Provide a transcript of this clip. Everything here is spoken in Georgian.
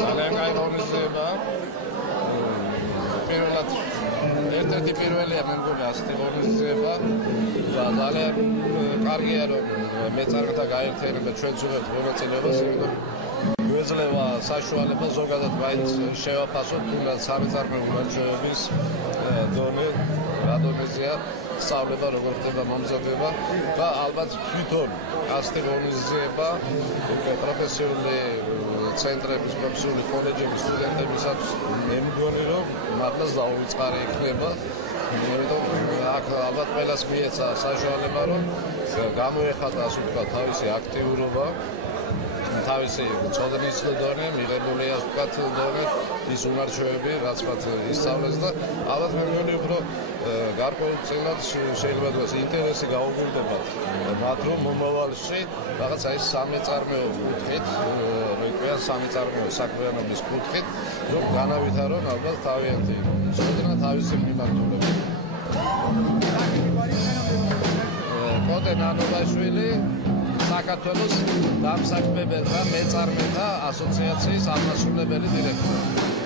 ძალიან კაი ღონისძიება. პირველად ერთ-ერთი პირველია მე მგონი ასეთი ღონისძიება და ძალიან კარგია რომ მეწარმეთა გაერთიანება ჩვენც უღებთ მონაწილეობას, იმიტომ გვეძლევა საშუალება ზოგადად მაინც შევაფასოთ თუნდაც სამეწარმეო მმართველობის დონე რა დონეზეა სწავლება როგორ ხდება მომზადება და ალბათ თვითონ ასეთი ღონისძიება პროფესიული ცენტრების, პროფესიული კოლეჯების სტუდენტებისაც მე მგონი რომ მართლაც დაუვიწყარი იქნება. იმიტომ აქ ალბათ ყველას მიეცა საშუალება რომ გამოეხატა ასე ვთქვათ თავისი აქტიურობა, თავისი წოდნის დონე, მიღებული ასე ვთქვათ დონე, ის უნარჩვევები, რაც მათ ისწავლეს და ალბათ მე მგონი უფრო გარკვეულწილად შეიძლება თქვას ინტერესი გაუგრძელებათ მათ რომ მომავალში რაღაც აი სამეწარმეო კუთხით, როიქია სამეწარმეო საქმიანობის კუთხით რომ განავითარონ ალბათ თავიანთი წოდნა თავისი მიმართულებით. კოტე ნანობაშვილი საქართველოს დამსაქმებელთა მეწარმეთა ასოციაციის აღმასრულებელი დირექტორი.